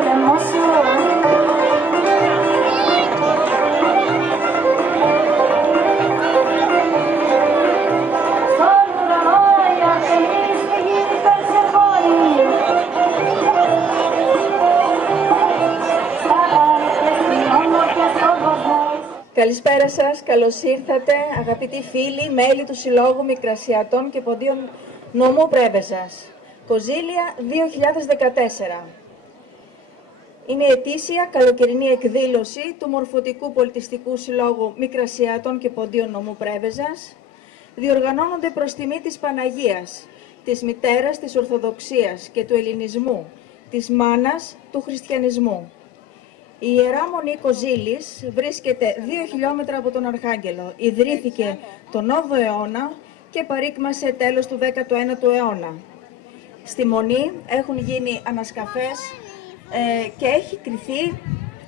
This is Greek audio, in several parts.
πόλεμο σου. Καλησπέρα σας, καλώς ήρθατε αγαπητοί φίλοι, μέλη του Συλλόγου Μικρασιατών και Ποντίων Νομού Πρέβεζας, Κοζήλια 2014. Είναι η ετήσια καλοκαιρινή εκδήλωση του Μορφωτικού Πολιτιστικού Συλλόγου Μικρασιατών και Ποντίων Νομού Πρέβεζας. Διοργανώνονται προς τιμή της Παναγίας, της μητέρας της Ορθοδοξίας και του Ελληνισμού, της μάνας του Χριστιανισμού. Η Ιερά Μονή Κοζήλης βρίσκεται 2 χιλιόμετρα από τον Αρχάγγελο. Ιδρύθηκε τον 8ο αιώνα και παρήκμασε τέλος του 19ου αιώνα. Στη Μονή έχουν γίνει ανασκαφές και έχει κριθεί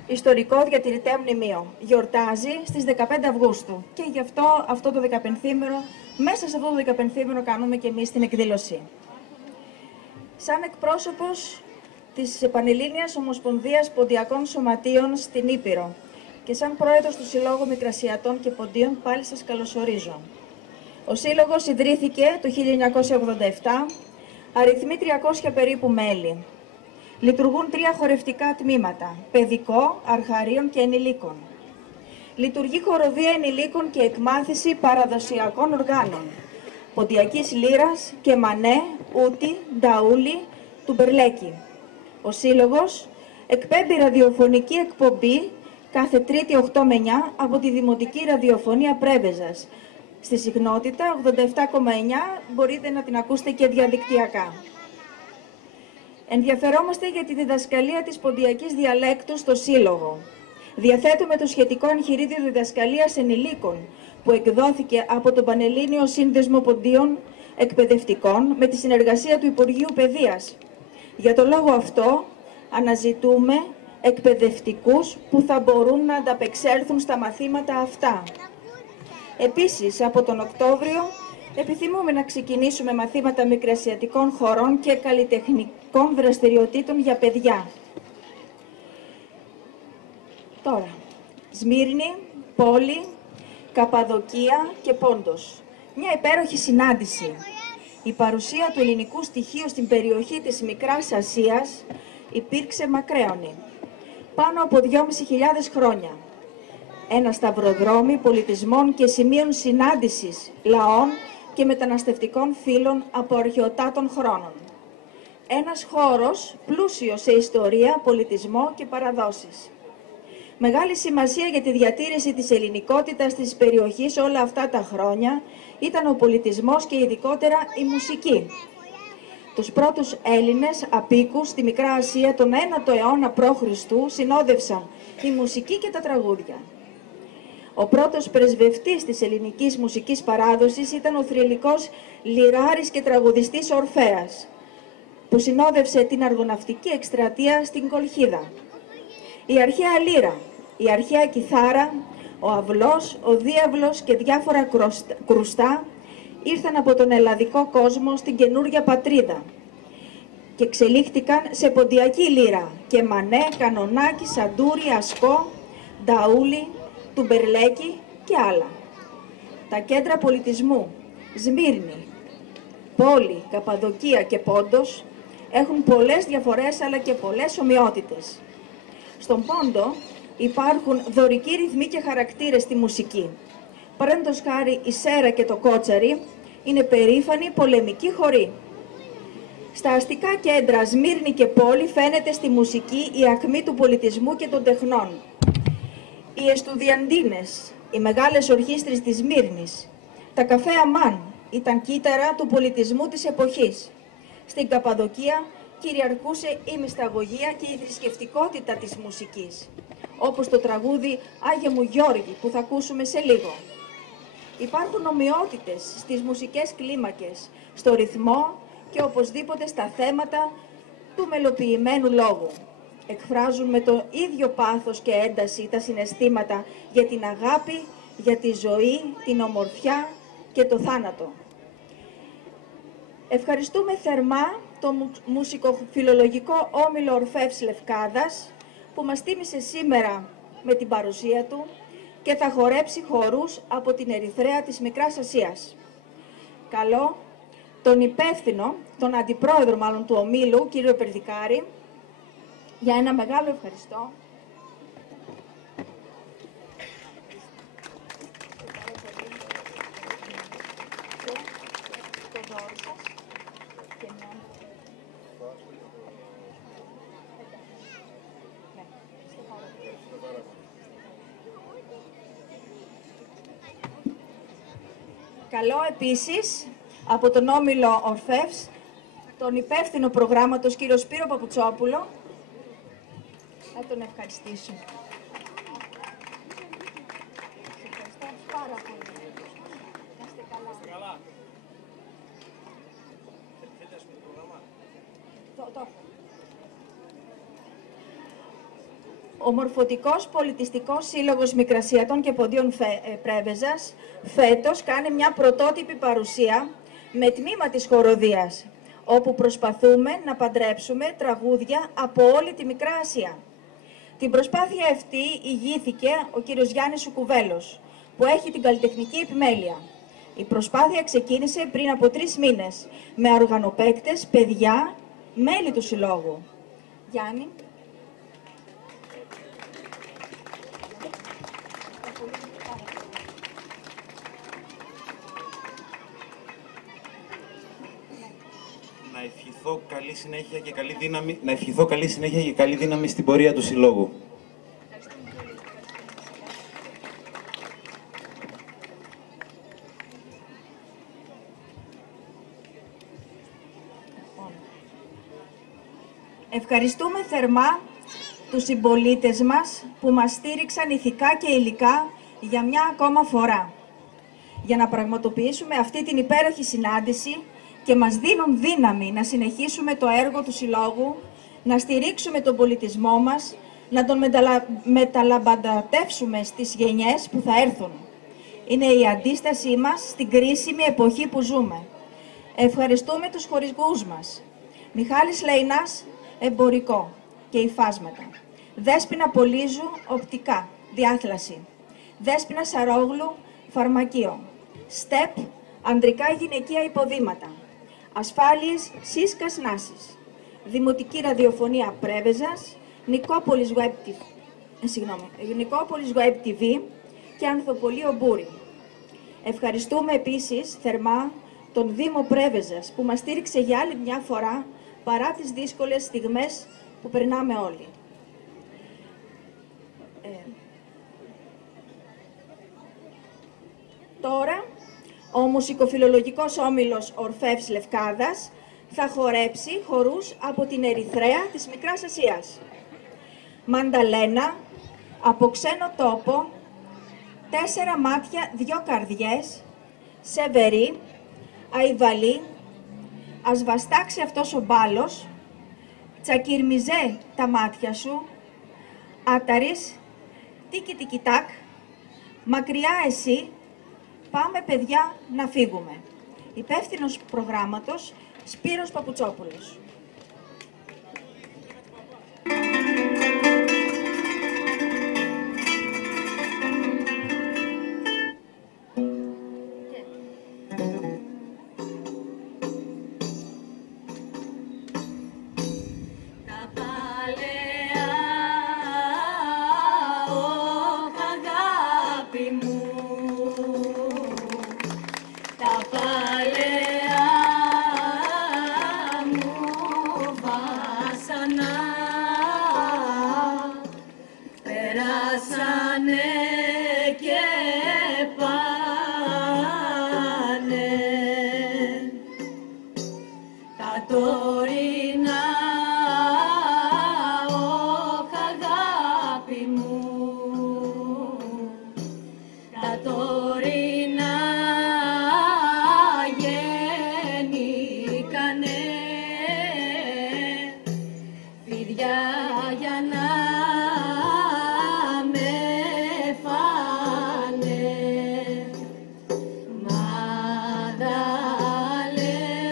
ιστορικό διατηρητέο μνημείο. Γιορτάζει στις 15 Αυγούστου και γι' αυτό το 15ήμερο, μέσα σε αυτό το 15ήμερο κάνουμε και εμείς την εκδήλωση. Σαν εκπρόσωπος της Πανελλήνιας Ομοσπονδίας Ποντιακών Σωματείων στην Ήπειρο και σαν πρόεδρος του Συλλόγου Μικρασιατών και Ποντίων πάλι σας καλωσορίζω. Ο Σύλλογος ιδρύθηκε το 1987, αριθμεί 300 περίπου μέλη. Λειτουργούν 3 χορευτικά τμήματα, παιδικό, αρχαρίων και ενηλίκων. Λειτουργεί χοροδία ενηλίκων και εκμάθηση παραδοσιακών οργάνων, ποντιακής λύρας και μανέ, ούτη, νταούλι, τουμπερλέκι. Ο Σύλλογος εκπέμπει ραδιοφωνική εκπομπή κάθε Τρίτη 8 με 9 από τη Δημοτική Ραδιοφωνία Πρέβεζας. Στη συχνότητα 87,9 μπορείτε να την ακούσετε και διαδικτυακά. Ενδιαφερόμαστε για τη διδασκαλία της ποντιακής διαλέκτου στο Σύλλογο. Διαθέτουμε το σχετικό εγχειρίδιο διδασκαλίας ενηλίκων που εκδόθηκε από τον Πανελλήνιο Σύνδεσμο Ποντίων Εκπαιδευτικών με τη συνεργασία του Υπουργείου Παιδείας. Για τον λόγο αυτό αναζητούμε εκπαιδευτικούς που θα μπορούν να ανταπεξέλθουν στα μαθήματα αυτά. Επίσης, από τον Οκτώβριο επιθυμούμε να ξεκινήσουμε μαθήματα μικρασιατικών χωρών και καλλιτεχνικών δραστηριοτήτων για παιδιά. Τώρα, Σμύρνη, Πόλη, Καπαδοκία και Πόντος. Μια υπέροχη συνάντηση. Η παρουσία του ελληνικού στοιχείου στην περιοχή της Μικράς Ασίας υπήρξε μακραίωνη, πάνω από 2.500 χρόνια. Ένα σταυροδρόμι πολιτισμών και σημείων συνάντησης λαών και μεταναστευτικών φύλων από αρχαιοτάτων χρόνων. Ένας χώρος πλούσιος σε ιστορία, πολιτισμό και παραδόσεις. Μεγάλη σημασία για τη διατήρηση της ελληνικότητας της περιοχής όλα αυτά τα χρόνια ήταν ο πολιτισμός και ειδικότερα η μουσική. Τους πρώτους Έλληνες απίκους στη Μικρά Ασία τον 9ο αιώνα π.Χ. συνόδευσαν η μουσική και τα τραγούδια. Ο πρώτος πρεσβευτής της ελληνικής μουσικής παράδοσης ήταν ο θρυλικός λυράρης και τραγουδιστής Ορφέας, που συνόδευσε την αργοναυτική εκστρατεία στην Κολχίδα. Η αρχαία λύρα, η αρχαία κιθάρα, ο αυλός, ο διάβλος και διάφορα κρουστά ήρθαν από τον ελλαδικό κόσμο στην καινούρια πατρίδα και εξελίχθηκαν σε ποντιακή λύρα και μανέ, κανονάκι, σαντούρι, ασκό, νταούλι, τουμπερλέκι και άλλα. Τα κέντρα πολιτισμού Σμύρνη, Πόλη, Καπαδοκία και Πόντος έχουν πολλές διαφορές αλλά και πολλές ομοιότητες. Στον Πόντο υπάρχουν δωρικοί ρυθμοί και χαρακτήρες στη μουσική. Παραδείγματος χάρη η σέρα και το κότσαρι είναι περήφανοι πολεμικοί χοροί. Στα αστικά κέντρα Σμύρνη και Πόλη φαίνεται στη μουσική η ακμή του πολιτισμού και των τεχνών. Οι εστουδιαντίνες, οι μεγάλες ορχήστρες της Σμύρνης, τα καφέ Αμάν ήταν κύτταρα του πολιτισμού της εποχής. Στην Καπαδοκία κυριαρχούσε η μυσταγωγία και η θρησκευτικότητα της μουσικής, όπως το τραγούδι «Άγιε μου Γιώργη» που θα ακούσουμε σε λίγο. Υπάρχουν ομοιότητες στις μουσικές κλίμακες, στο ρυθμό και οπωσδήποτε στα θέματα του μελοποιημένου λόγου. Εκφράζουν με το ίδιο πάθος και ένταση τα συναισθήματα για την αγάπη, για τη ζωή, την ομορφιά και το θάνατο. Ευχαριστούμε θερμά το Μουσικοφιλολογικό Όμιλο Ορφεύς Λευκάδας, που μας τίμησε σήμερα με την παρουσία του και θα χορέψει χορούς από την Ερυθρέα της Μικράς Ασίας. Καλώ τον υπεύθυνο, τον αντιπρόεδρο μάλλον του ομίλου, κύριο Περδικάρη, για ένα μεγάλο ευχαριστώ. Καλώ επίσης από τον Όμιλο Ορφεύς τον υπεύθυνο προγράμματος κύριο Σπύρο Παπουτσόπουλο. Θα τον ευχαριστήσω. Ευχαριστώ πάρα πολύ. Να είστε καλά. Ο Μορφωτικός Πολιτιστικός Σύλλογος Μικρασιατών και Ποντίων Πρέβεζας φέτος κάνει μια πρωτότυπη παρουσία με τμήμα της χοροδίας, όπου προσπαθούμε να παντρέψουμε τραγούδια από όλη τη Μικρά Ασία. Την προσπάθεια αυτή ηγήθηκε ο κύριος Γιάννης Σουκουβέλος, που έχει την καλλιτεχνική επιμέλεια. Η προσπάθεια ξεκίνησε πριν από 3 μήνες, με οργανοπαίκτες, παιδιά, μέλη του Συλλόγου. Γιάννη. Να ευχηθώ καλή συνέχεια και καλή δύναμη στην πορεία του Συλλόγου. Ευχαριστούμε θερμά τους συμπολίτες μας που μας στήριξαν ηθικά και υλικά για μια ακόμα φορά, για να πραγματοποιήσουμε αυτή την υπέροχη συνάντηση και μας δίνουν δύναμη να συνεχίσουμε το έργο του Συλλόγου, να στηρίξουμε τον πολιτισμό μας, να τον μεταλαμπαντατεύσουμε στις γενιές που θα έρθουν. Είναι η αντίστασή μας στην κρίσιμη εποχή που ζούμε. Ευχαριστούμε τους χορηγούς μας. Μιχάλης Λεϊνάς, εμπορικό και υφάσματα. Δέσποινα Πολύζου, οπτικά, διάθλαση. Δέσποινα Σαρόγλου, φαρμακείο. ΣΤΕΠ, ανδρικά γυναικεία υποδήματα. Ασφάλειες Σύσκας Νάσης. Δημοτική ραδιοφωνία Πρέβεζας, Νικόπολης Web TV και Ανθοπολείο Μπούρη. Ευχαριστούμε επίσης θερμά τον Δήμο Πρέβεζας που μας στήριξε για άλλη μια φορά παρά τις δύσκολες στιγμές που περνάμε όλοι. Τώρα, ο Μουσικοφιλολογικός Όμιλος Ορφεύς Λευκάδας θα χορέψει χορούς από την Ερυθρέα της Μικράς Ασίας. Μανταλένα, από ξένο τόπο, 4 μάτια, 2 καρδιές, Σεβερή, Αϊβαλή, ας βαστάξει αυτός ο μπάλος, τσακυρμιζέ τα μάτια σου, Άταρης, τίκι τίκι τάκ, μακριά εσύ, πάμε παιδιά να φύγουμε. Υπεύθυνος προγράμματος, Σπύρος Παπουτσόπουλος.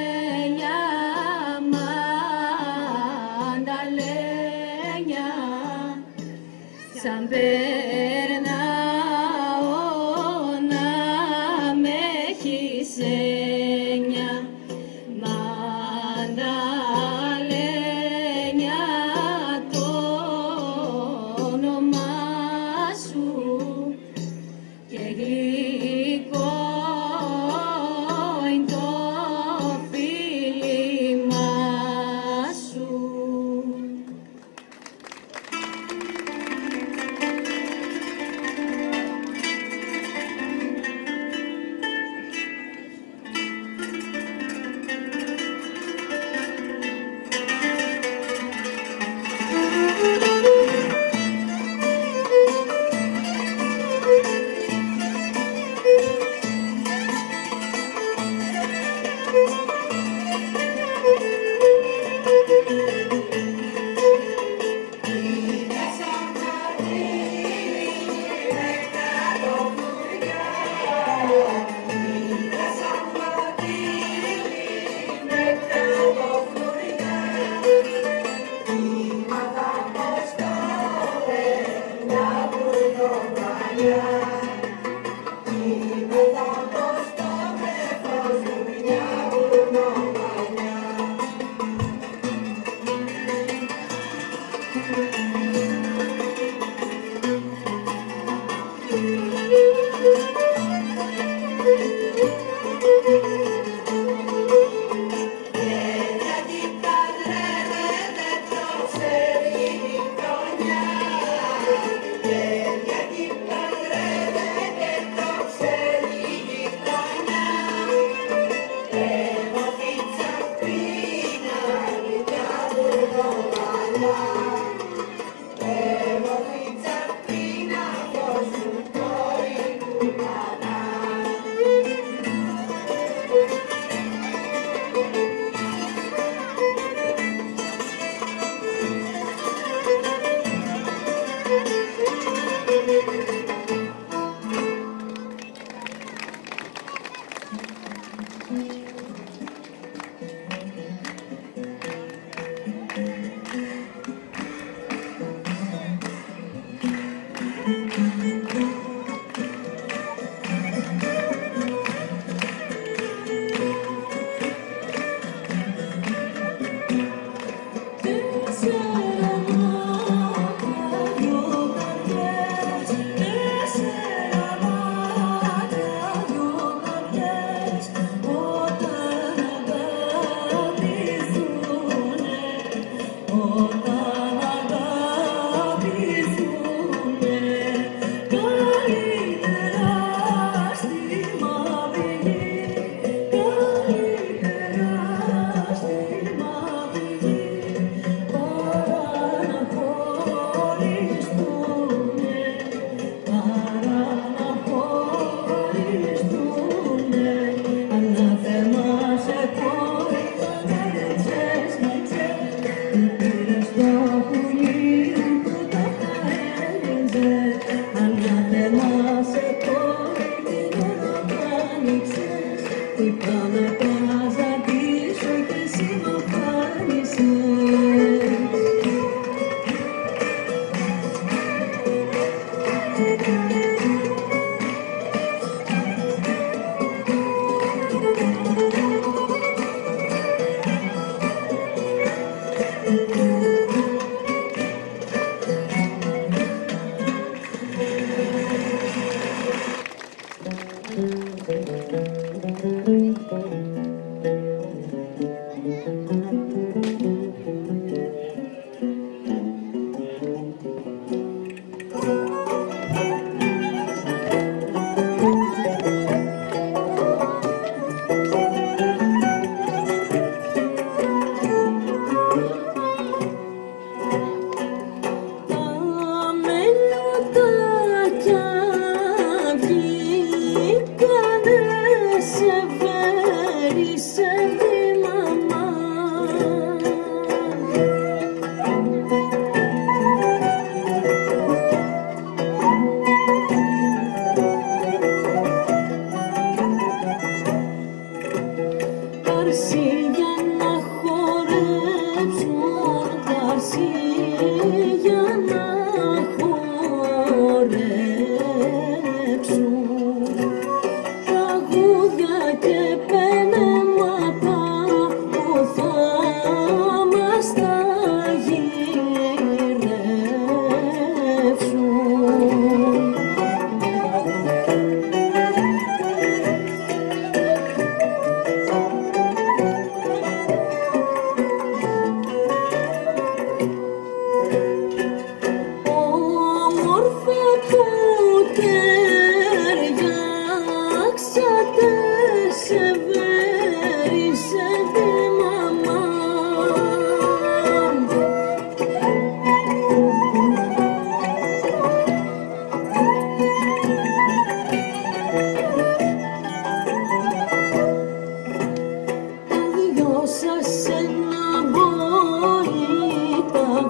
Μαδαλένια σαν περνάω να με έχεις έννοια, Μανταλένια το όνομά σου και γλυκό είναι το φίλημά σου.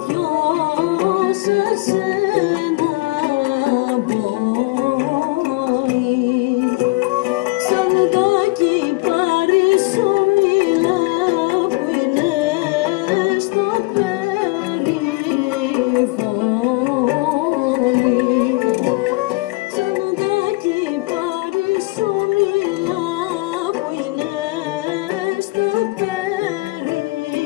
δυο σας ένα μπόι, σαν τα κυπαρισόμιλα που είναι στο περιβόλι, σαν τα κυπαρισόμιλα που είναι στο περιβόλι.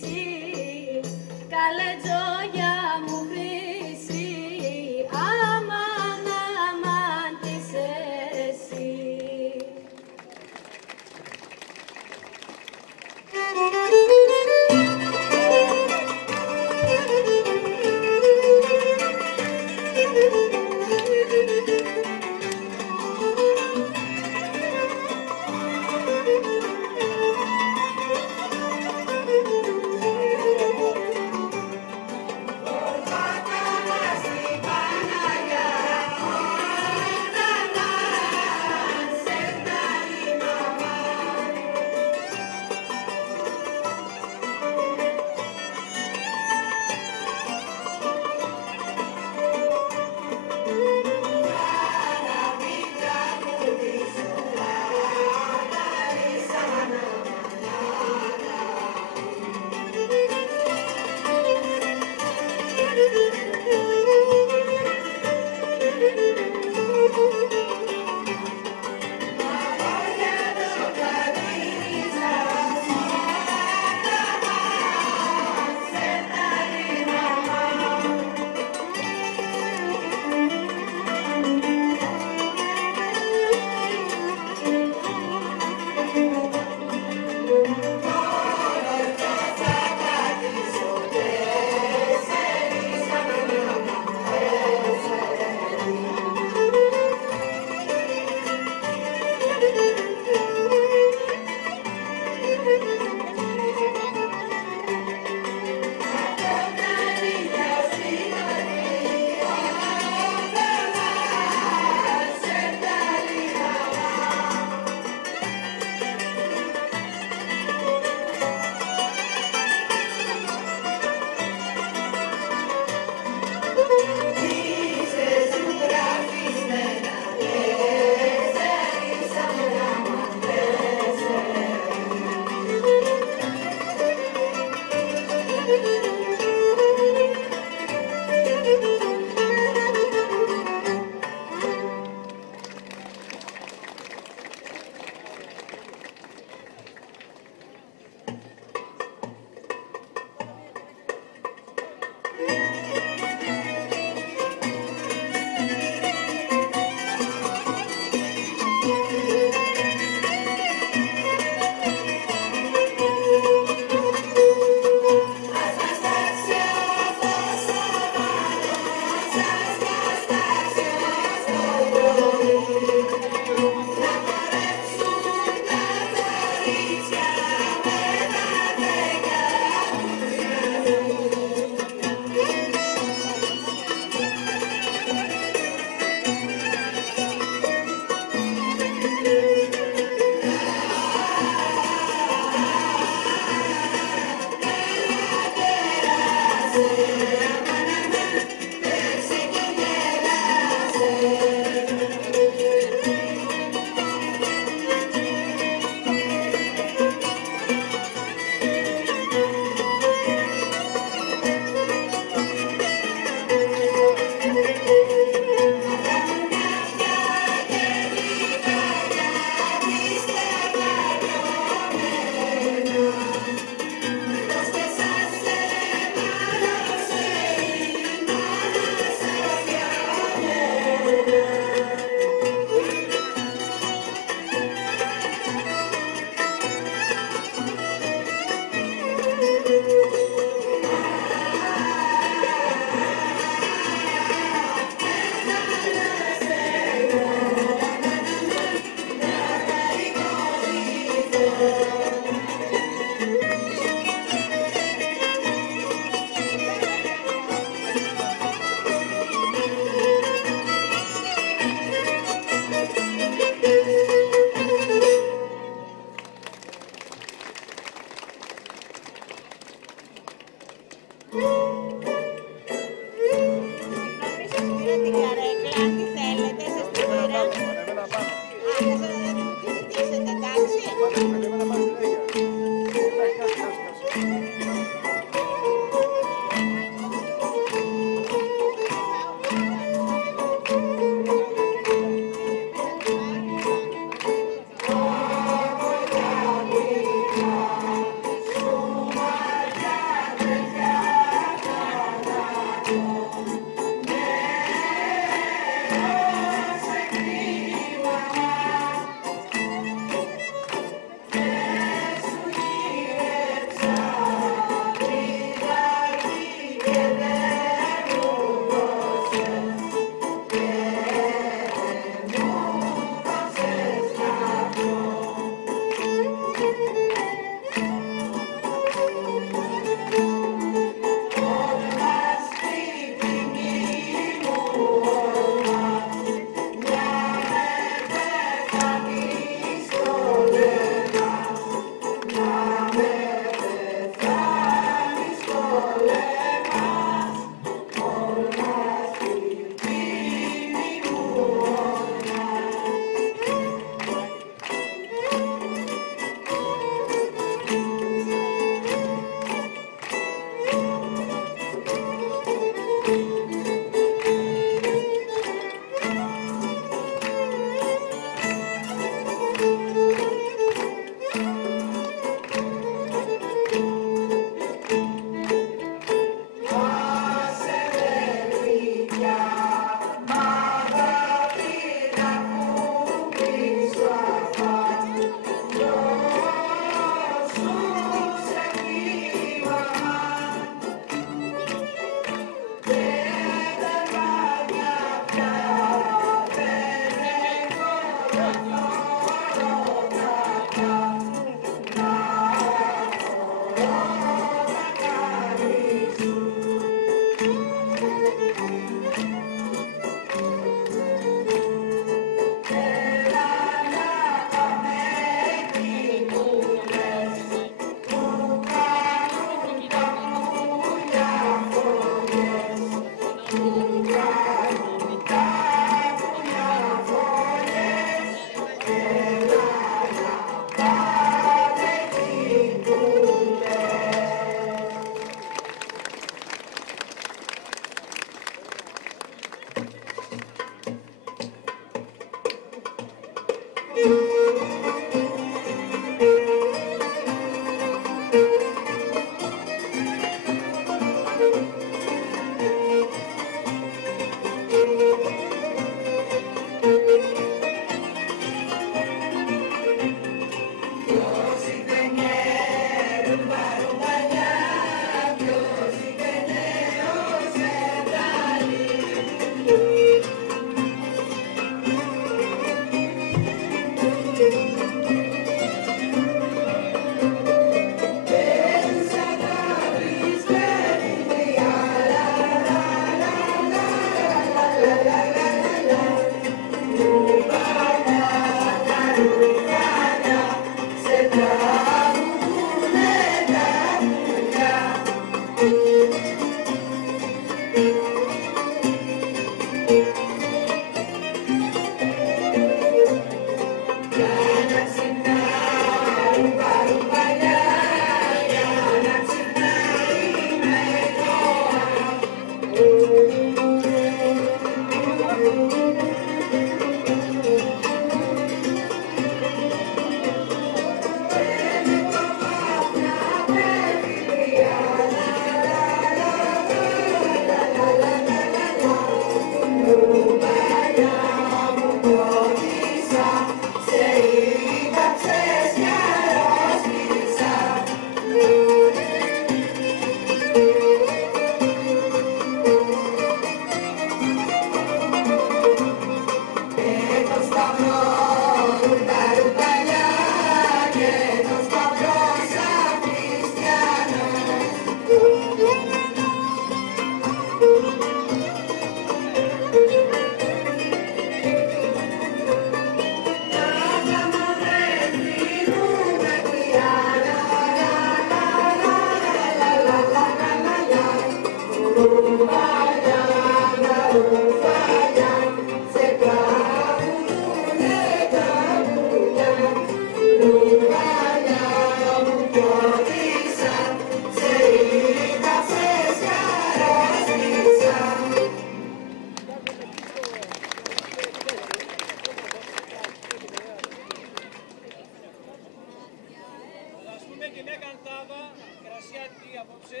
Γερασιάτη απόψε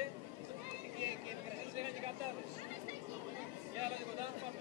και οι μικρασίες λέγανε και κατάδες. Για άλλα τίποτα, πάμε.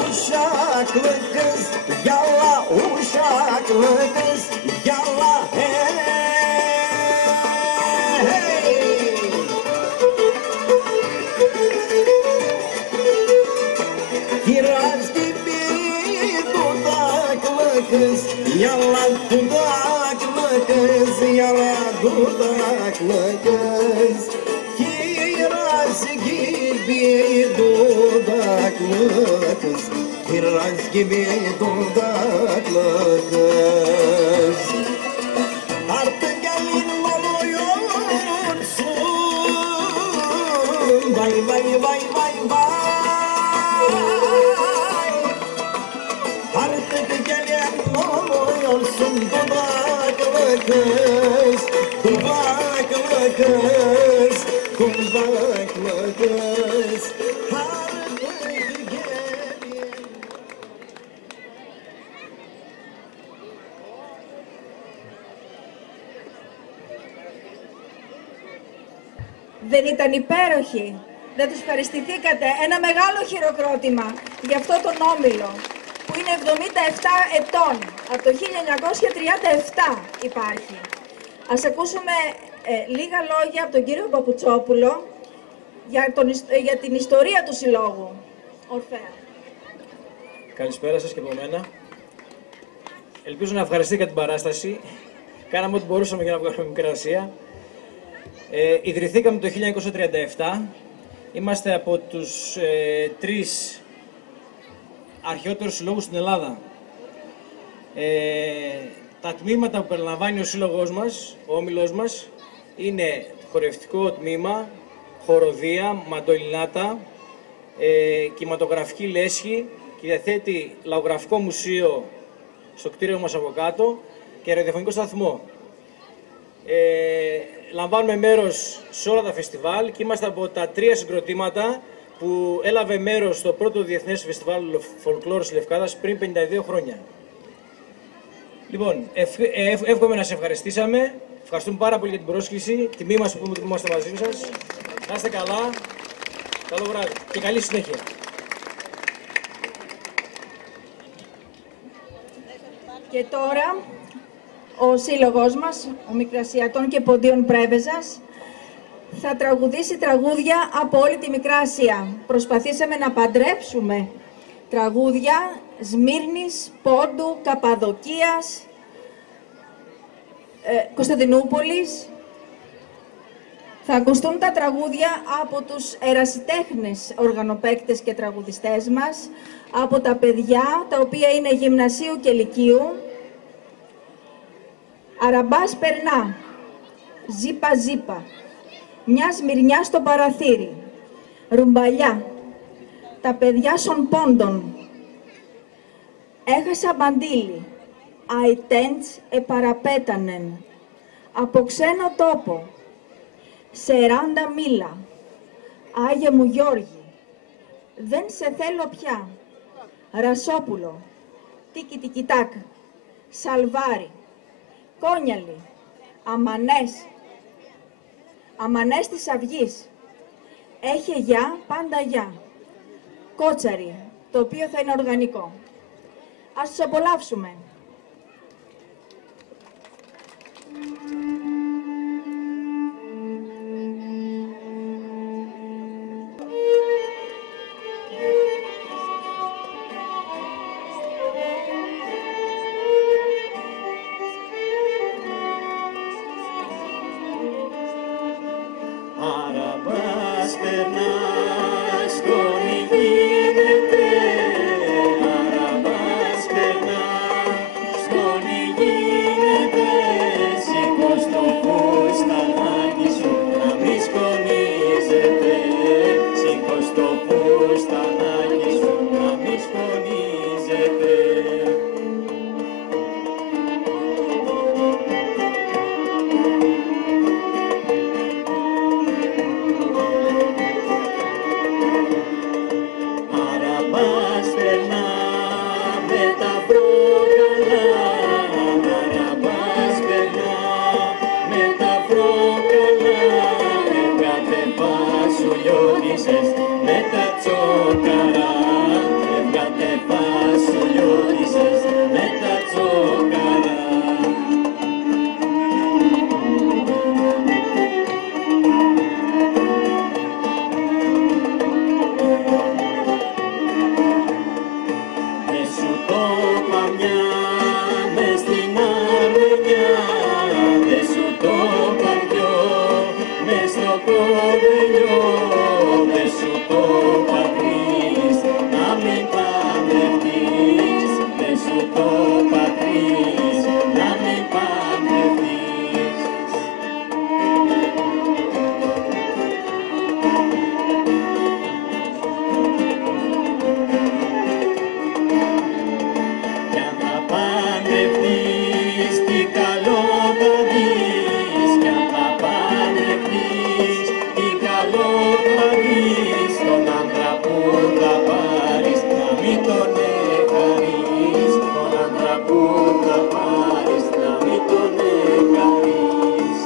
Uşaklı kız yalla, uşaklı kız yalla, hey, hey. Kiraz gibi dudaklı kız yalla, dudaklı kız yalla, dudaklı kız. Kiraz gibi dudaklı kız, kiraz gibi dudaklı kız. Artık gelin oluyorsun, vay vay vay vay vay. Artık gelin oluyorsun dudaklı kız, dudaklı kız, dudaklı kız. Artık gelin. Δεν ήταν υπέροχοι? Δεν τους ευχαριστηθήκατε? Ένα μεγάλο χειροκρότημα για αυτό τον όμιλο που είναι 77 ετών. Από το 1937 υπάρχει. Ας ακούσουμε λίγα λόγια από τον κύριο Παπουτσόπουλο για την ιστορία του συλλόγου. Ορφέα. Καλησπέρα σας και από μένα. Ελπίζω να ευχαριστείτε την παράσταση. Κάναμε ό,τι μπορούσαμε για να βγάλουμε Μικρασία. Ιδρυθήκαμε το 1937. Είμαστε από τους 3 αρχαιότερους συλλόγους στην Ελλάδα. Τα τμήματα που περιλαμβάνει ο σύλλογός μας, ο όμιλός μας, είναι χορευτικό τμήμα, χοροδία, μαντολινάτα, κινηματογραφική λέσχη και διαθέτει λαογραφικό μουσείο στο κτίριο μας από κάτω και ραδιοφωνικό σταθμό. Λαμβάνουμε μέρος σε όλα τα φεστιβάλ και είμαστε από τα 3 συγκροτήματα που έλαβε μέρος στο πρώτο Διεθνές Φεστιβάλ Φολκλόρ Λευκάδας πριν 52 χρόνια. Λοιπόν, εύχομαι να σε ευχαριστήσαμε. Ευχαριστούμε πάρα πολύ για την πρόσκληση. Τιμή μας που είμαστε μαζί σας. Να είστε καλά. Καλό βράδυ και καλή συνέχεια. Και τώρα ο σύλλογος μας, ο Μικρασιατών και Ποντίων Πρέβεζας, θα τραγουδήσει τραγούδια από όλη τη Μικρά Ασία. Προσπαθήσαμε να παντρέψουμε τραγούδια Σμύρνης, Πόντου, Καπαδοκίας, Κωνσταντινούπολης. Θα ακουστούν τα τραγούδια από τους ερασιτέχνες οργανοπαίκτες και τραγουδιστές μας, από τα παιδιά τα οποία είναι γυμνασίου και λυκείου. Αραμπάς περνά. Ζήπα ζήπα. Μια σμυρνιά στο παραθύρι. Ρουμπαλιά. Τα παιδιά σον πόντων. Έχασα μπαντήλι. Αιτέντς επαραπέτανεν. Από ξένο τόπο. Σεράντα μήλα. Άγιε μου Γιώργη. Δεν σε θέλω πια. Ρασόπουλο. Τίκι τικιτάκ. Σαλβάρι. Κόνιαλι. Αμανές. Αμανές της αυγής. Έχει γιά, πάντα γιά. Κότσαρι, το οποίο θα είναι οργανικό. Ας τους απολαύσουμε. Αραβάς περνάς, σκόνη γίνεται. Αραβάς περνάς, σκόνη γίνεται. Σήκω στο φουστανάκι σου, να μη σκονίζεται. Σήκω στο φουστανάκι σου, να μη σκονίζεται. Αραβάς περνά με τα προκαλά. Αραβάς περνά με τα προκαλά. Έβγατε φασουλιώτισσες με τα τσόκαρα. Έβγατε φασουλιώτισσες με τα τσόκαρα. Μες σου το παμιά, μες στην αρμενιά. Μες σου το παμιό, μες στο κοβελιό. Μες σου το πατρίς, να μην παντρευτείς. Μες σου το πατρίς, να μην παντρευτείς. Κι αν θα παντρευτείς, τι καλό θα δεις. Κι αν θα παντρευτείς, τι καλό θα δεις. Τον άντρα που θα πάρεις, να μην τον εχαρείς. Τον άντρα που θα πάρεις, να μην τον εχαρείς.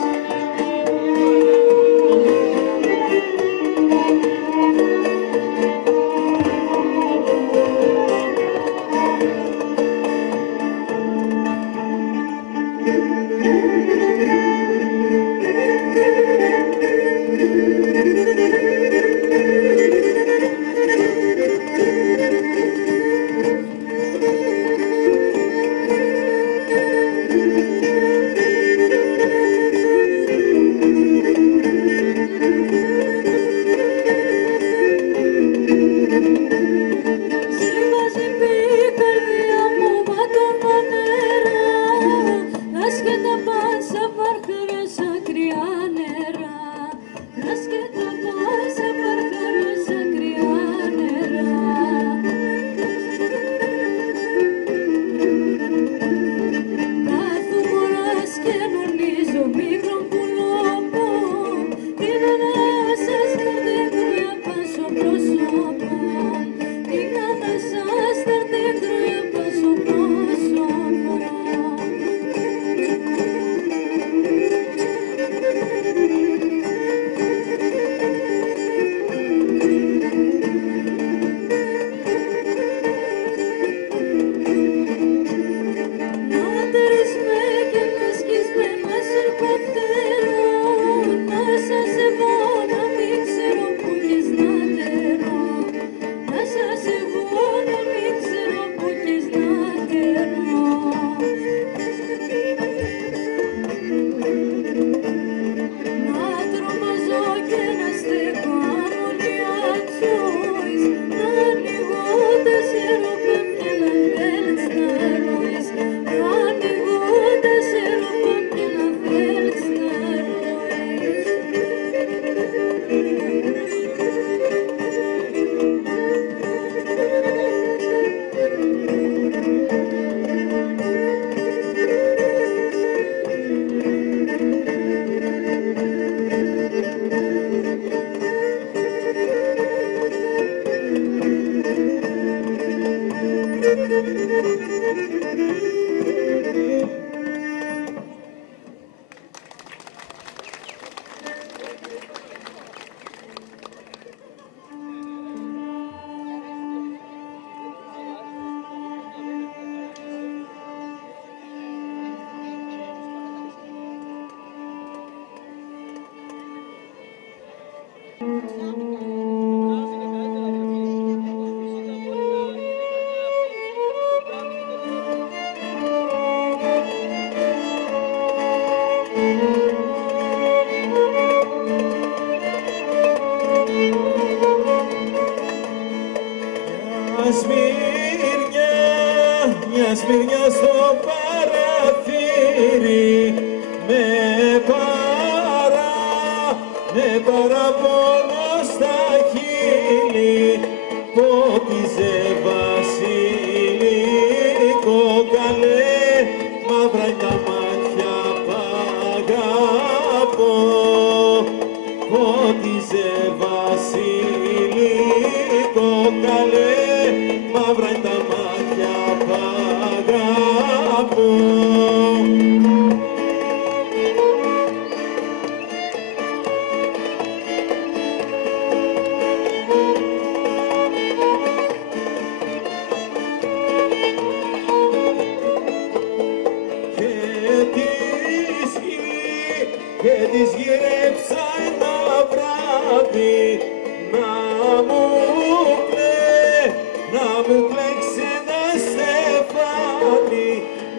παραθύρι με παραπονό στα χείλη πότιζε βασιλικό καλέ μαύρα είναι τα μάτια π' αγαπώ πότιζε βασιλικό καλέ μαύρα είναι τα μάτια π' αγαπώ. Και της γυρέψα ένα βράδυ να μου πλέξει ένα στεφάνι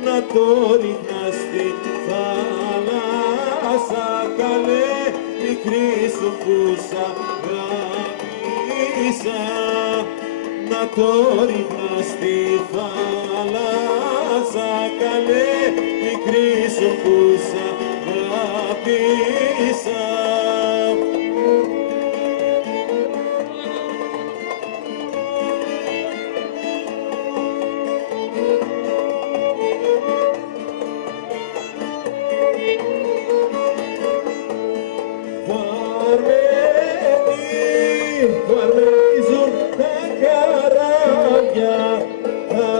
να το ρίχνα στη θάλασσα καλέ μικρή σου που σ' αγάπησα να το ρίχνα στη θάλασσα καλέ μικρή σου που σ' αγάπησα. Βαρμενίζουν τα καράβια τα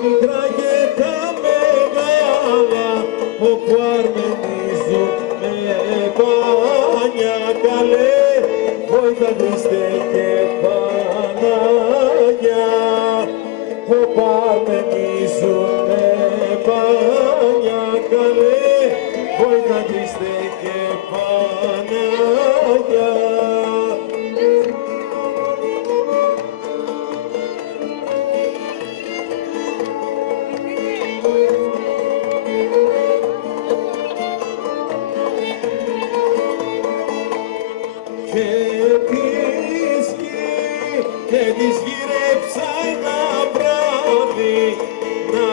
μικρά και τα μεγάλα όπου αρμενίζουν με πάνια καλέ βόηθα Χριστέ και Παναγιά όπου αρμενίζουν με πάνια καλέ βόηθα Χριστέ και Παναγιά. Και της γυρέψα ένα βράδυ να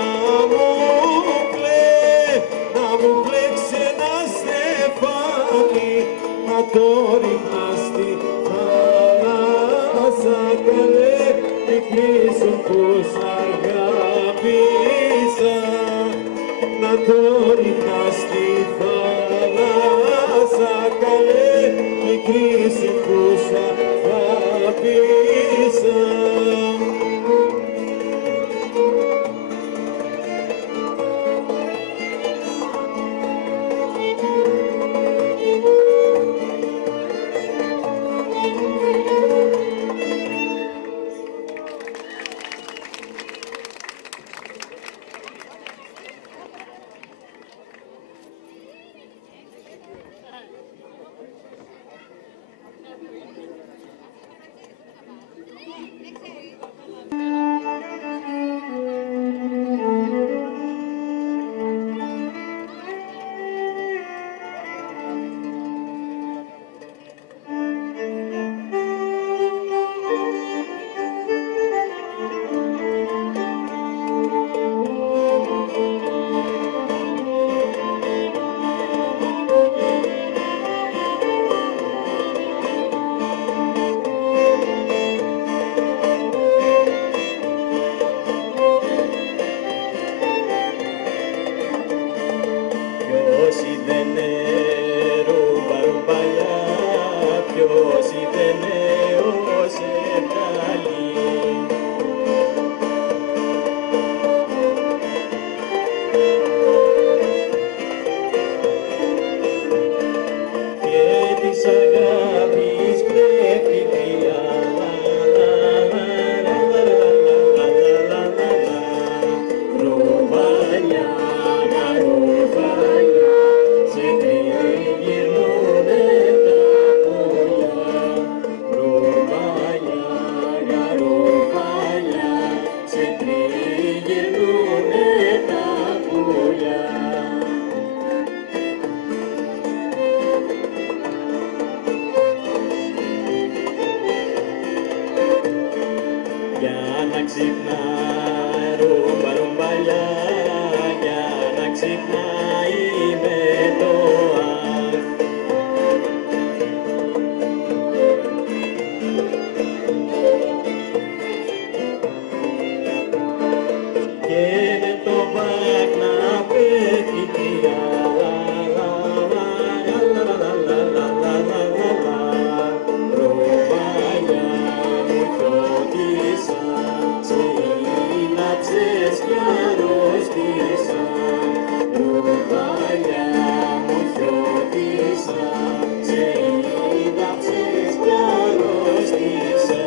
μου πλέξει ένα στεφάνι να το ρίχνα στη θάλασσα καλέ μικρή σου που σ' αγάπησα να το ρίχνα στη θάλασσα καλέ μικρή σου που σ' αγάπησα. παλιά για να ξυπνάει με το αχ. Και με το μπακ να πέφτει πια, προβάλια μου χιώτησα, σε ήλαψες κι αρρώστησα. Προβάλια μου χιώτησα, σε ήλαψες κι αρρώστησα.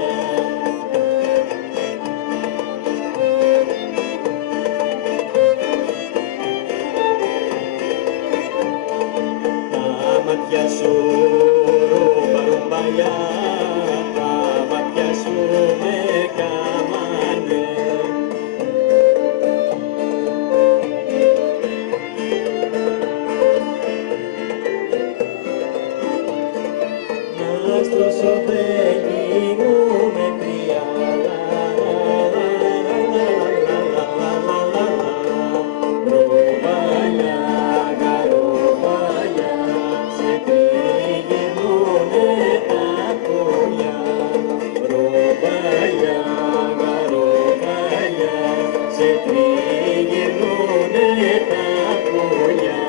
Τα μάτια σου ρουμπαρουμπαλιά, τα μάτια σου με κάμανε. Να στρώσω δεν ήμουν κρύα, ρουμπαλιά, γαρουμπαλιά, σε τριγυρνούνε τα πουλιά. Ρουμπαλιά, γαρουμπαλιά, σε τριγυρνούνε τα πουλιά.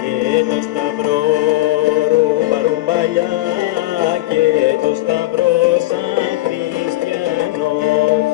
Και το σταυρό ρουμπαρουμπαλιά, και το σταυρό σαν χριστιανός.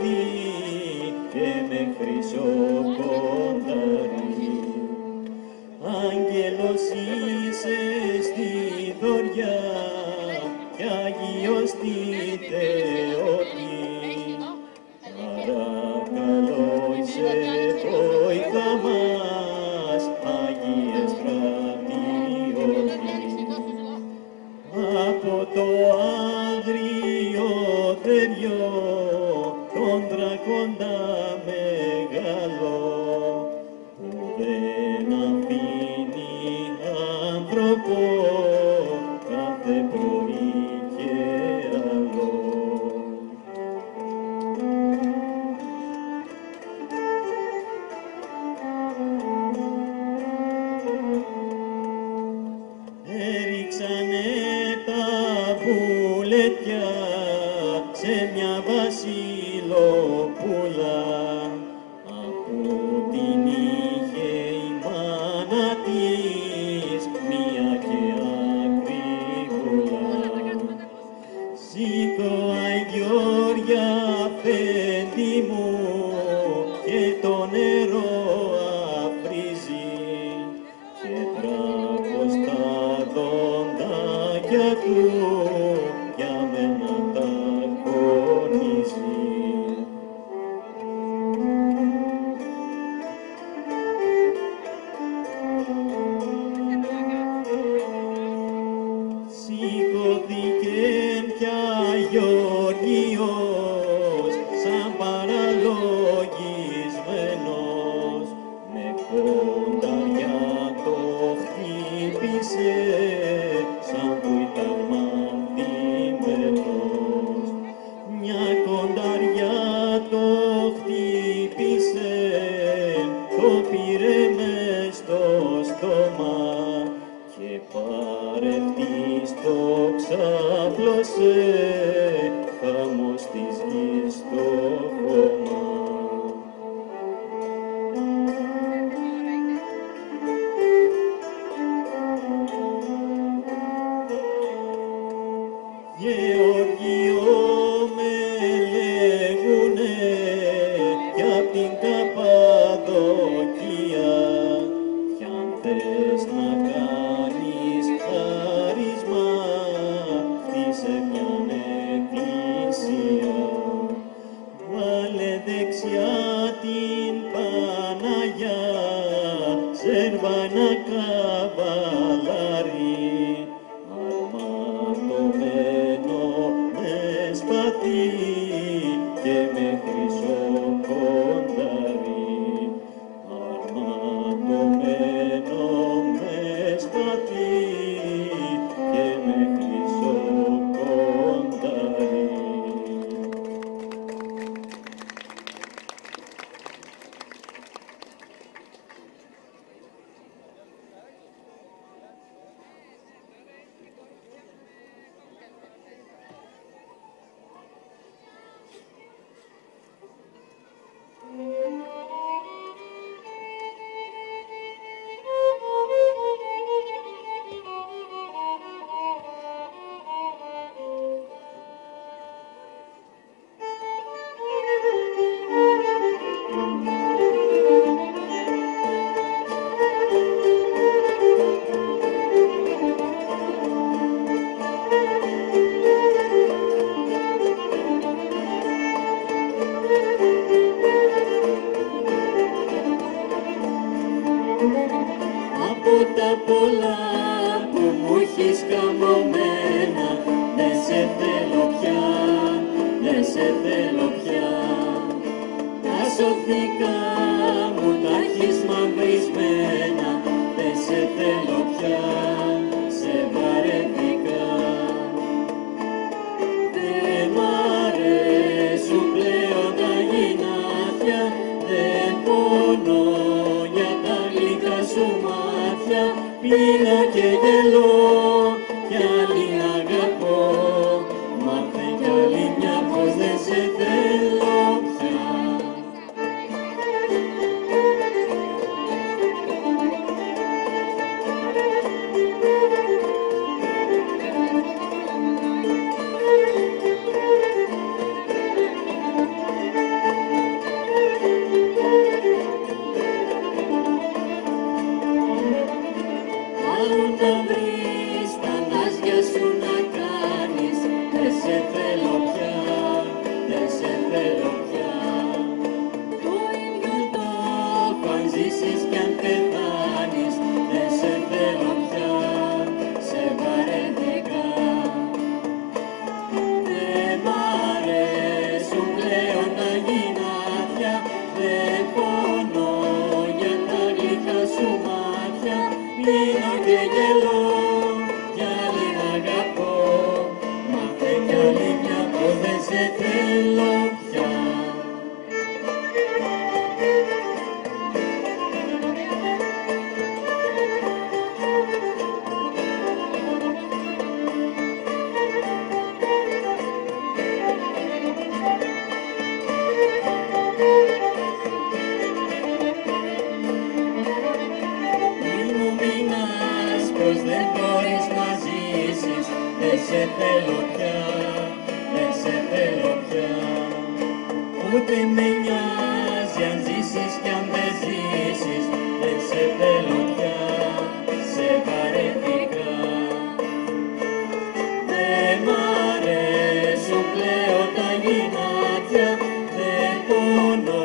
βαθύ και με χρυσό κοντάρι. Άγγελος είσαι στη δωριά κι Άγιος στη θεότητα. Παρακαλώ είσαι βοήθα μας, Άγιε στρατιώτη. Από το άγριο θεριό, τον δρακόντα μεγάλο, που δεν αφήνει άνθρωπο κάθε πρωί και άλλο. Έριξανε τα βουλέτια σε μια βασιλοπούλα, αφού την είχε η μάνα της μία και ακριβούλα. Σήκω Αγιώρια αφέντη μου και το νερό αφρίζει και τράγω στα δοντάκια του για μένα τα χωνίζει. Σηκώθηκε πια Γεωργίος σαν παραλογισμένος, με κονταριά το χτύπησε σαν που ήταν μαθημένος. Μια κονταριά το χτύπησε, το πήρε μες στο στόμα και παρευτής το ξάπλωσε, χαμός της γης στο χώμα. Γεωργιό με λέγουνε κι απ' την Καπαδοκία, κι αν θες να κάνεις χάρισμα, χτίσε μιαν εκκλησία. Βάλε δεξιά την Παναγιά, σερβάνα καβαλάρι, αρματωμένο με σπαθί και με χρυσό κοντάρι. Αρματωμένο με σπαθί και με χρυσό κοντάρι. Από τα πολλά που μου έχεις καμωμένα, δεν σε θέλω πια, δεν σε θέλω πια. Τα σωθικά μου τα έχεις μαυρισμένα, δεν σε θέλω πια, σε βαρεθήκα. Δεν μ' αρέσουν πλέον τα γυνάτια, δεν πονώ για τα γλυκά σου μάτια. Πίνω και γελώ κι άλλη αγαπώ, μάθε κι άλλη μια πως δεν σε θέλω πια. σε θέλω πια, δεν σε θέλω πια. Ούτε με νοιάζει αν ζήσεις κι αν δεν ζήσεις, δεν σε θέλω πια, σε βαρέθηκα. Δεν μ' αρέσουν πλέον τα γυνάτια, δεν πονώ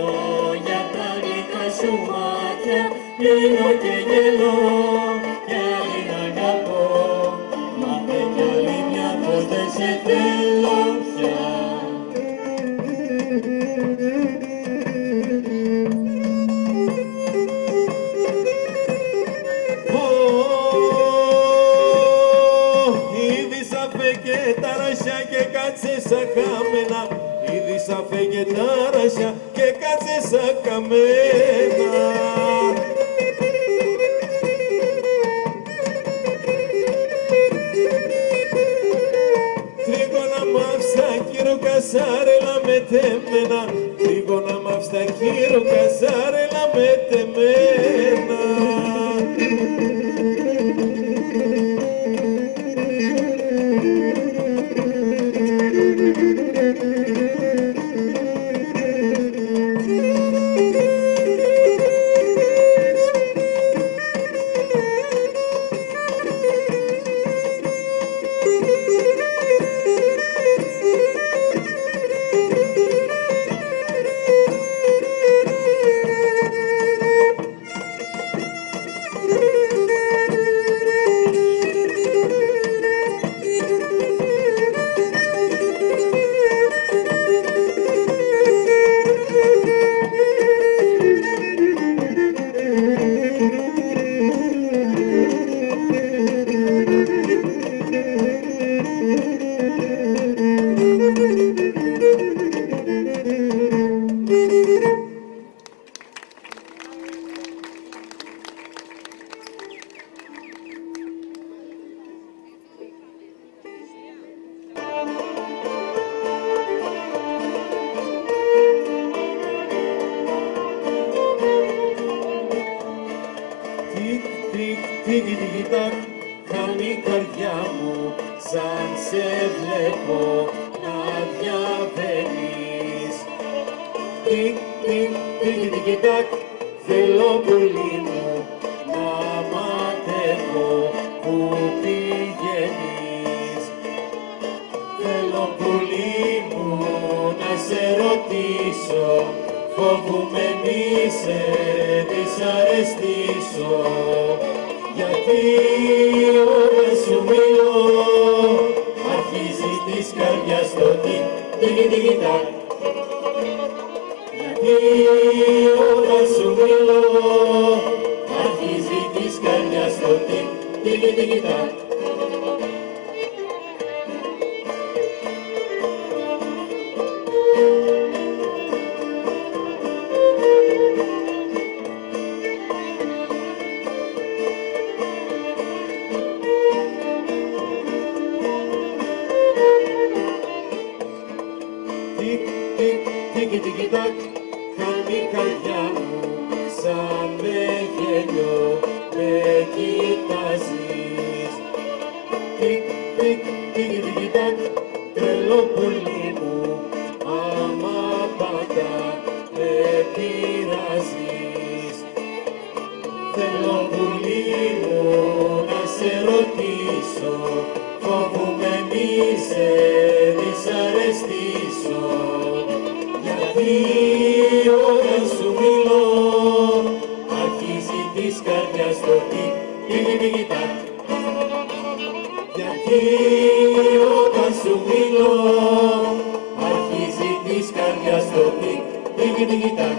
για τα γλυκά σου μάτια. Πίνω και γελώ κι άλλη να αγαπώ, μάθε κι άλλη μια πως δεν σε θέλω πια. Ήδη σα φέγγε τα ρασιά και κάτσε σαν καμένα. Ήδη σα φέγγε τα ρασιά και κάτσε σαν καμένα. Τρίγωνα μαύσα κύριο κασάρελα με τεμένα. Τρίγωνα μαύσα κύριο κασάρελα με τεμένα. Τικ-τικ-τικ-τικ-τακ, χάνει η καρδιά μου σαν σε βλέπω να διαβαίνεις. Τικ-τικ-τικ-τικ-τακ, θέλω πολύ μου να μαθαίνω που πηγαίνεις. Θέλω πολύ μου να σε ρωτήσω, φοβούμαι μη σε δυσαρεστήσω. Γιατί όταν σου μιλώ αρχίζει της καρδιάς το τικ-τικ-τικ-τακ. Γιατί όταν σου μιλώ αρχίζει της καρδιάς το τικ-τικ-τικ-τακ. Τικ-τικ-τικ-τακ, χάνει η καρδιά μου σαν με γέλιο με κοιτάζεις. Τικ-τικ-τικ-τικ-τακ, τρελό πουλί μου, άμα πάντα με πειράζεις. Θέλω πουλί μου να σε ρωτήσω, φοβούμαι μη σε δυσαρεστήσω. Γιατί όταν σου μιλώ αρχίζει της καρδιάς το τικ-τικ-τικ-τακ. Γιατί όταν σου μιλώ αρχίζει της καρδιάς το τικ-τικ-τικ-τακ.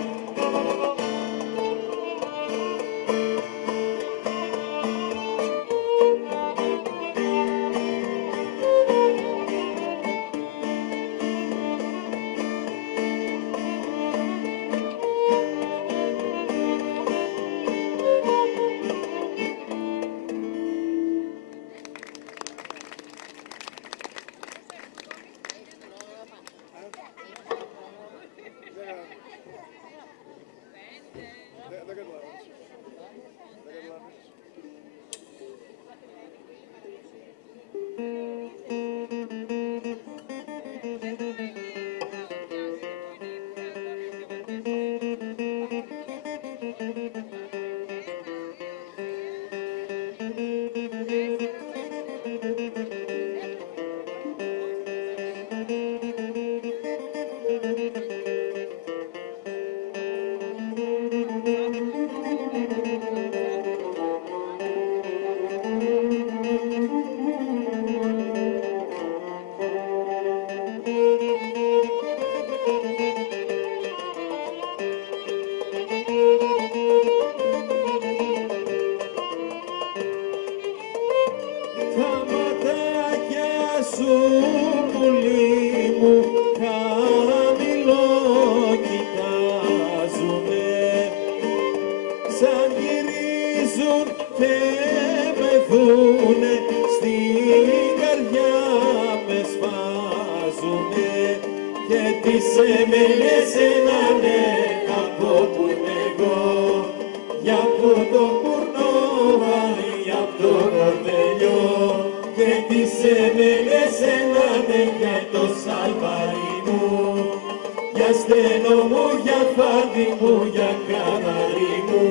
στενό μου, για φάδι μου, για καναρί μου.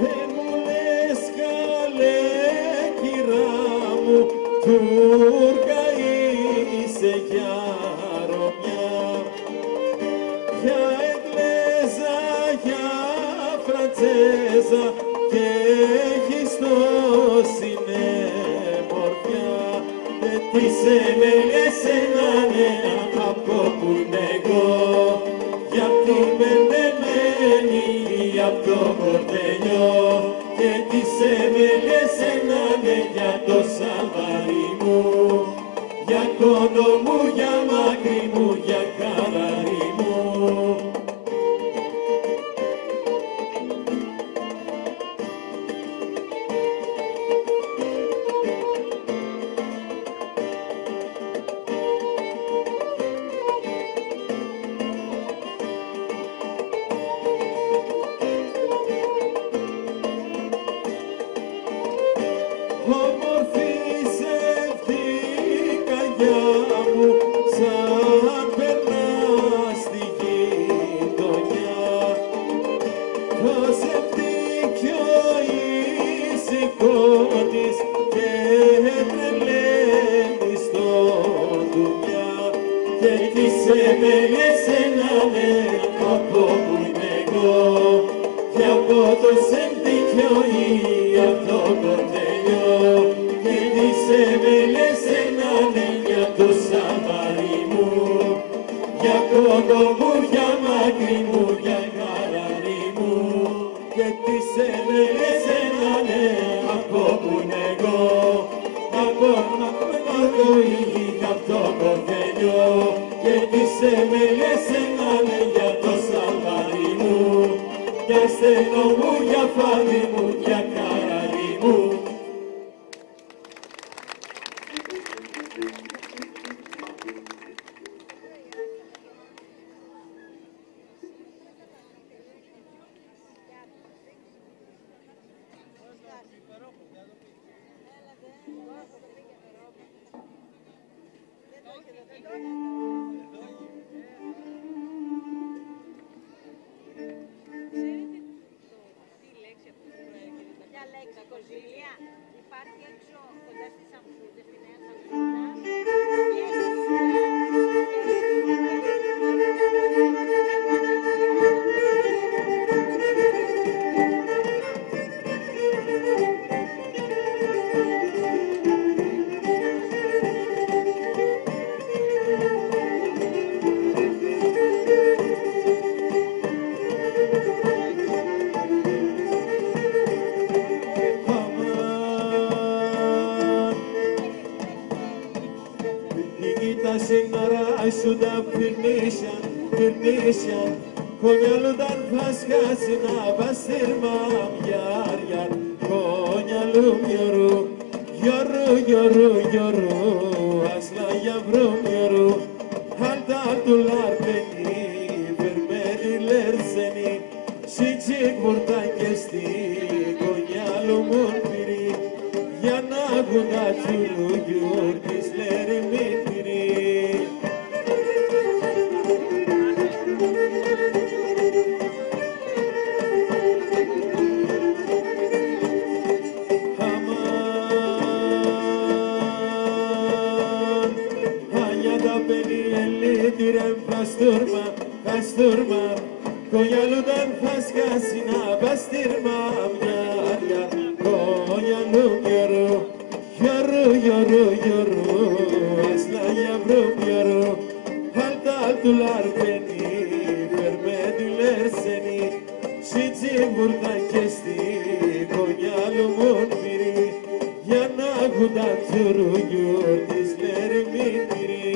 Δεν μου λες καλέ κυρά μου, Τούρκα είσαι για Ρωμιά, για Εγγλέζα, για Φραντσέζα και έχεις τόση μορφιά. Τι σε μέλες ενάνε από που είμαι εγώ, γιατί με δεμένη απ' το κορδελιό, και τι σε μέλες ενάνε για το σαβαρί μου, για κόνο μου, για μάκρυ μου, για καραρί μου. Όμορφη ζευτικαγιά μου, σαν περνάς στη γειτονιά. Το ζευτικιό σηκώνεις και τρελαίνεις το δουλειά, και τις εμέλες ενάνε από που είμαι εγώ, και από το ζευτικιό απ' το κορδελιό, και τις εμέλες ενάνε για το σαβαρί μου, για κόντο μου, για μάκρυ μου, για καραρί μου, και τις εμέλες ενάνε από που είμαι εγώ, από το απ' το κορδελιό, και τις εμέλες ενάνε για το σαβαρί μου, για στενό μου, για φάδι μου, για καραρί μου. Ποια λέξη, κοζίλια, υπάρχει έξω κοντά στη Σαμσούδα, στη Νέα Σαμσούδα. Τα σύνορα σου τα πυρνήσαν, κονιαλούνταν φασκάσει να παστήρμα μιάρια, κονιαλού μιωρού, γιωρού, ασλά για βρομιωρού, αλτα του λαρπενή, βερμέδι λερσενή, σίτσικ βουρτά και στη κονιαλού μον πυρί, για να έχουν τα τσουρού γιουρτής λέρι μην πυρί. Παστούρμα, κονιαλούνταν φασκάσει να παστήρμα μιάρια, κονιαλού μιωρού, γιωρού, ασλά για βρομιωρού, αλτα του λαρπενή, φερμέδι λερσενή, σίτσι βουρτά και στη κονιαλού μον πυρί, για να έχουν τα τσουρού γιορτής λέρι μην πυρί.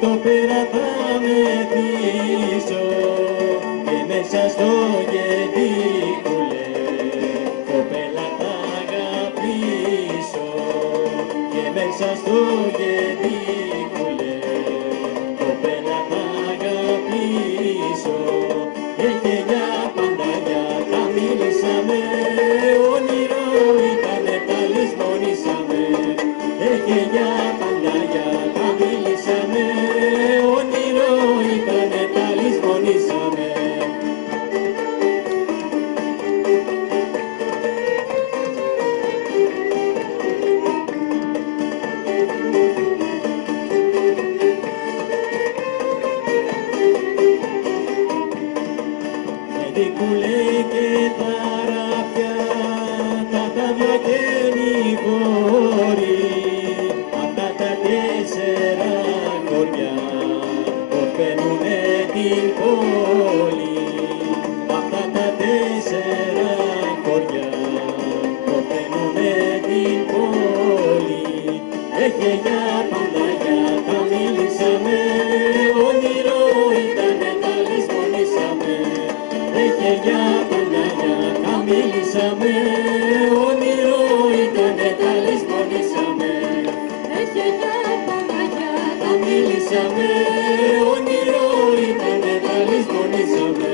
στο περατάμε πίσω και μέσα στο γεννήκουλε κοπέλα θα αγαπήσω και μέσα στο γεννήκουλε κοπέλα θα αγαπήσω έχει για πανταγιά τα μίλησαμε όνειρο ήτανε τα λησμονήσαμε έχει για πανταγιά τα μίλησαμε όνειρο ήτανε τα λησμονήσαμε. Κουλέ και τα ράπια, τα ταύλια και νικόροι, αυτά τα 4 κοριά πως παίρνουνε την πόλη. Αυτά τα 4 κοριά πως παίρνουνε την πόλη. Έχει για πανταγιά τα μίλησαμε, όνειρο ήτανε τα λησμονήσαμε. Έχει για πανταγιά τα μίλησαμε, όνειρο ήτανε τα λησμονήσαμε. Έχει για πανταγιά τα μίλησαμε, όνειρο ήτανε τα λησμονήσαμε.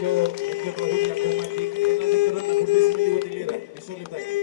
πιο τραγούδια ακόμα και ένα δεύτερο να κουρδίσουμε λίγο τη λύρα. Μισό λεπτάκι.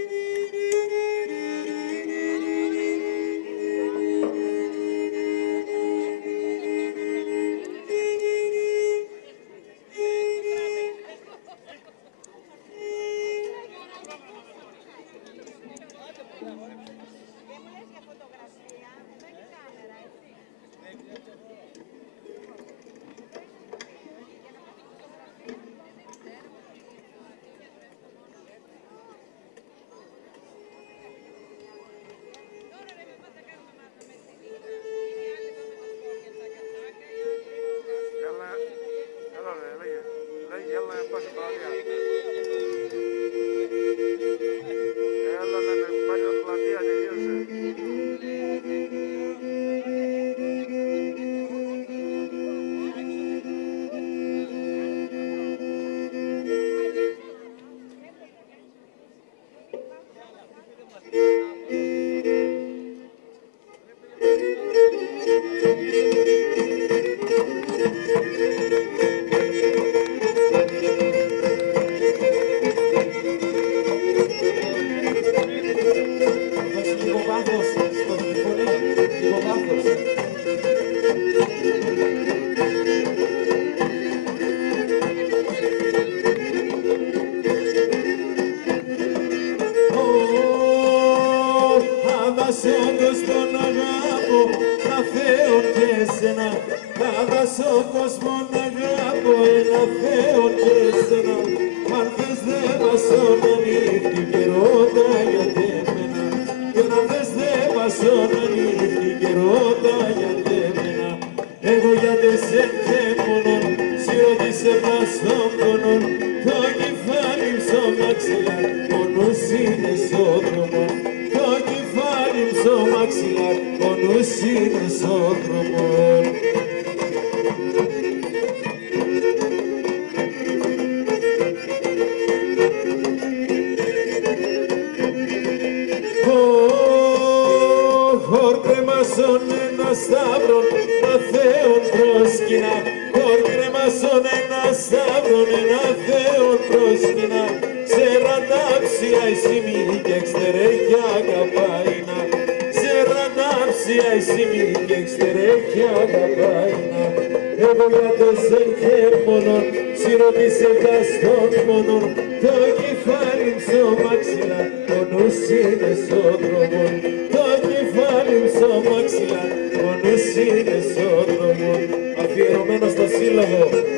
Αφιερωμένο στο σύλλογο.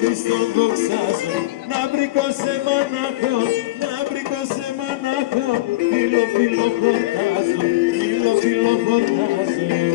Χριστό δοξάζω, να βρήκω σε μονάχο, να βρήκω σε μονάχο, φίλο φίλο χορτάζω, φίλο φίλο χορτάζω.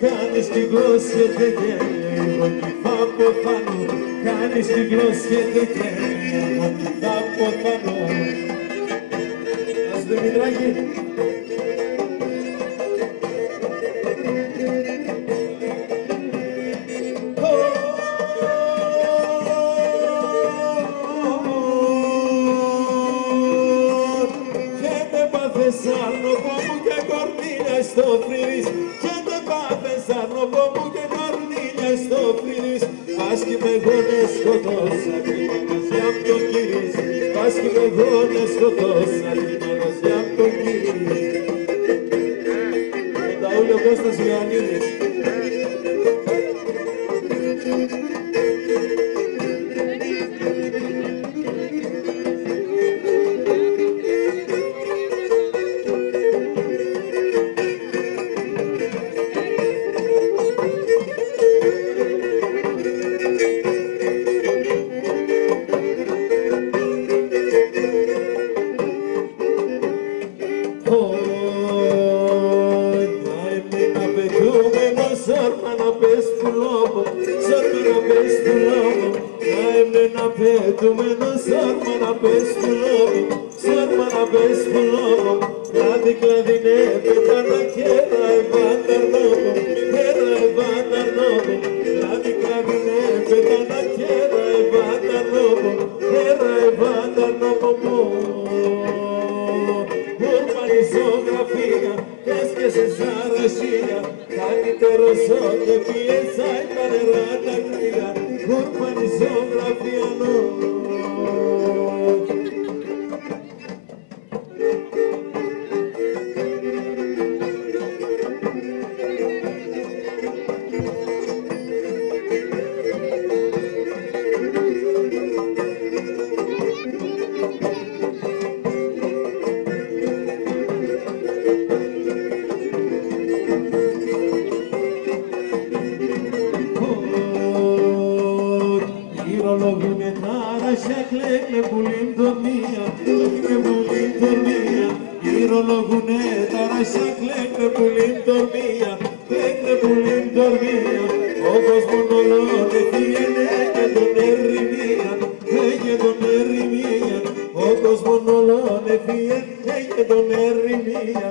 Κάνεις την γλώσσεται και εγώ τι θα ποθάνω. Κάνεις την γλώσσεται και εγώ τι θα ποθάνω. Ας Δημητράκη. Και δεν πάθες άρνοπο μου και κορδίλια στο φρύδις. Σαρνοπό μου και καρδίλια στο φρύδις. Πας κι με γόνες σκοτώσα κλίμανος για απ' τον κύρις. Πας κι με γόνες σκοτώσα κλίμανος για απ' τον κύρις. Ο Ταούλιο Κώστας Ιωαννίδης. Τον ερημία,